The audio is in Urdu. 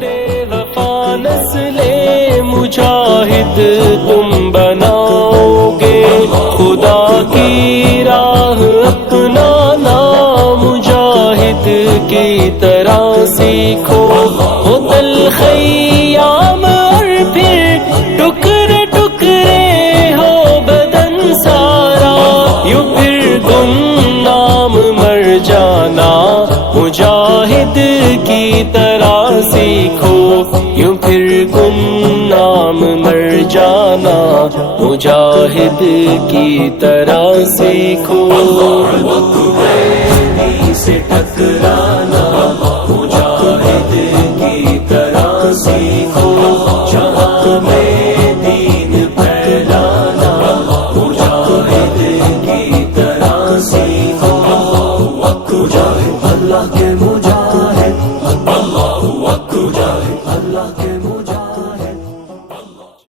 بے وفا نسل مجاہد تم بناؤ گے، خدا کی راہ اپنانا مجاہد کی طرح سیکھو، ہو تلخ ایام اور پھر ٹکڑے ٹکڑے ہو بدن سارا، یوں پھر گمنام مر جانا مجاہد کی طرح سیکھو، یوں پھر گمنام مر جانا مجاہد کی طرح سیکھو، سے ٹکرانا مجاہد کی طرح سیکھو، جہاں میں دین پھیلانا مجاہد کی طرح سیکھو، مجاہد اللہ کے مجاہد، اللہ کے